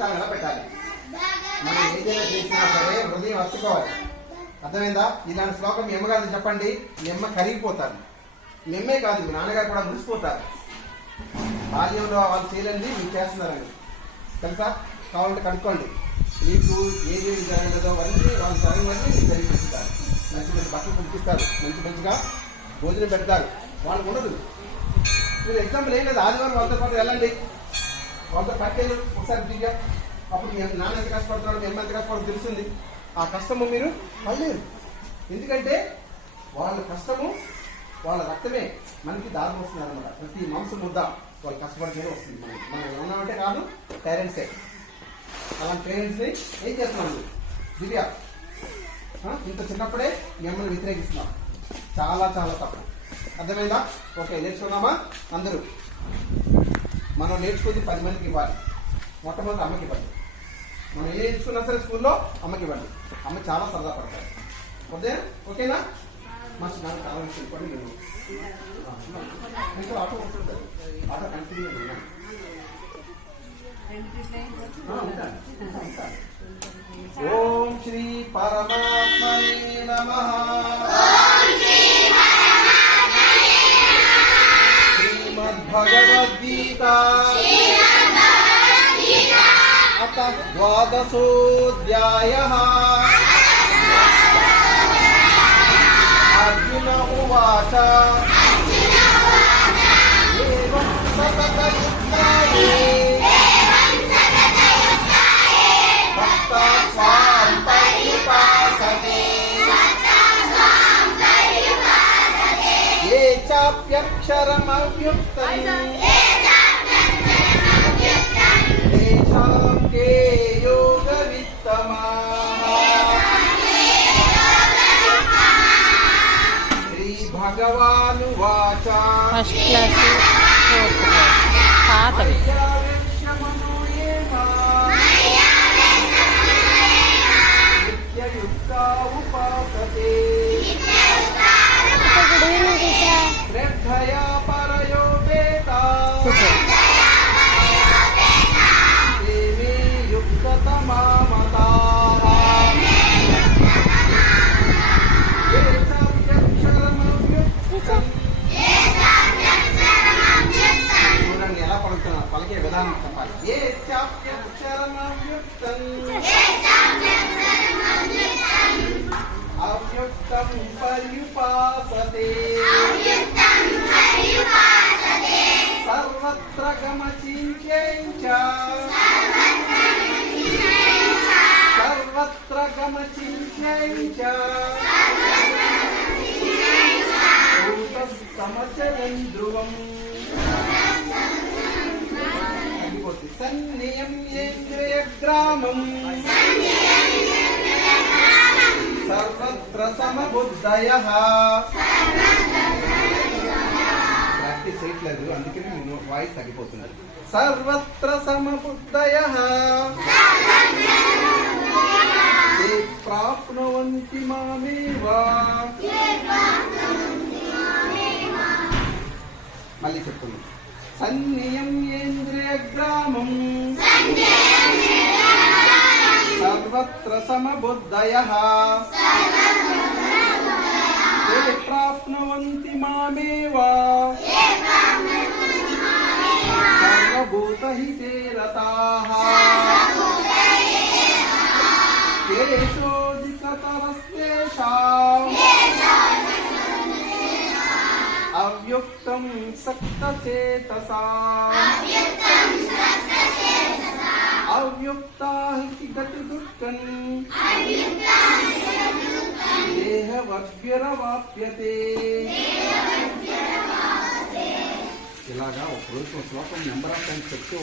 కష్టాలు పెట్టాలి. మనం ఏదైనా చేసినా సరే హృదయం హత్తుకోవాలి అర్థమైందా? ఇలాంటి శ్లోకం మీ అమ్మగారు చెప్పండి. మీ అమ్మ కరిగిపోతారు. మీ అమ్మే కాదు మీ నాన్నగారు కూడా మురిసిపోతారు. బాల్యంలో వాళ్ళు చేయలేనిది మీరు చేస్తున్నారని తెలుసా? కావాలంటే కనుక్కోండి. మీకు ఏదేమి జరగలేదో అన్నీ వాళ్ళు జరగవన్నీ మీకు జరిగిస్తారు మంచి మంచి బట్టలు పంపిస్తారు మంచి మంచిగా భోజనం పెడతారు. వాళ్ళకు ఉండదు. మీరు ఎగ్జాంపుల్ ఏం లేదు. ఆదివారం వాళ్ళతో పాటు వెళ్ళండి. వాళ్ళతో పట్టేది ఒకసారి దిగా. అప్పుడు నాన్న ఎంత కష్టపడుతున్నాడు మీ ఎంత కష్టపడుతుంది తెలిసింది. ఆ కష్టము మీరు పడలేరు ఎందుకంటే వాళ్ళ కష్టము వాళ్ళ రక్తమే మనకి దారి వస్తుంది అనమాట ప్రతి మాంసం ముద్ద వాళ్ళు కష్టపడితేనే వస్తుంది మనకి. మనం ఉన్నామంటే కాదు పేరెంట్సే అలాంటి పేరెంట్స్ని ఏం చేస్తున్నాం మీరు? దివ్య. ఇంత చిన్నప్పుడే మిమ్మల్ని వ్యతిరేకిస్తున్నాం. చాలా చాలా తప్పు. అర్థమైందా? ఓకే నేర్చుకున్నామా అందరూ. మనం నేర్చుకుంది పది మందికి ఇవ్వాలి. మొట్టమొదటి అమ్మకి ఇవ్వండి. మనం ఏ నేర్చుకున్నా సరే స్కూల్లో అమ్మకి ఇవ్వండి. అమ్మ చాలా సరదా పడతారు. ఓకే? ఓకేనా? మంచి నాకు చాలా విషయం చెప్పండి నేను ఆ, మీకు ఆటో ఉంటుంది. ఆటో కంటిన్యూ ఓం శ్రీ పరమాత్మనే నమః. श्रीमद्भगवद्गीता अथ द्वादशोऽध्यायः अर्जुन उवाच एवं सततयुक्ताये भक्ता स्वां पर्युपासते ये चाप्यक्षरमव्युक्तम् భగవానువాచ ఫస్ట్ క్లాస్ ఫోర్త్ క్లాస్ గమచింత్యంచ సమచరం ధ్రువం సన్నియమ్యేంద్రియ గ్రామం సర్వత్ర సమబుద్ధయ. ప్రాక్టీస్ చేయట్లేదు అందుకని నేను వాయిస్ తగ్గిపోతుంది సర్వత్ర సమబుద్ధయ. ప్రాప్నువంతి మామేవా మళ్ళీ చెప్తుంది ఏంద్రియ గ్రామం. సర్వత్ర సమబుద్ధయ. ఏ ప్రాప్నువంతి మామేవా సర్వభూతహితే निरोधिकतरस्तेषाम् अव्युक्तं सक्तचेतसाम् अव्युक्ता हि गतिदुःखन् దేహవద్వ్యరవాప్యతే ఇలాగా ఒక రోజు శ్లోకం నెంబర్ ఆఫ్ టైమ్స్ చెప్తూ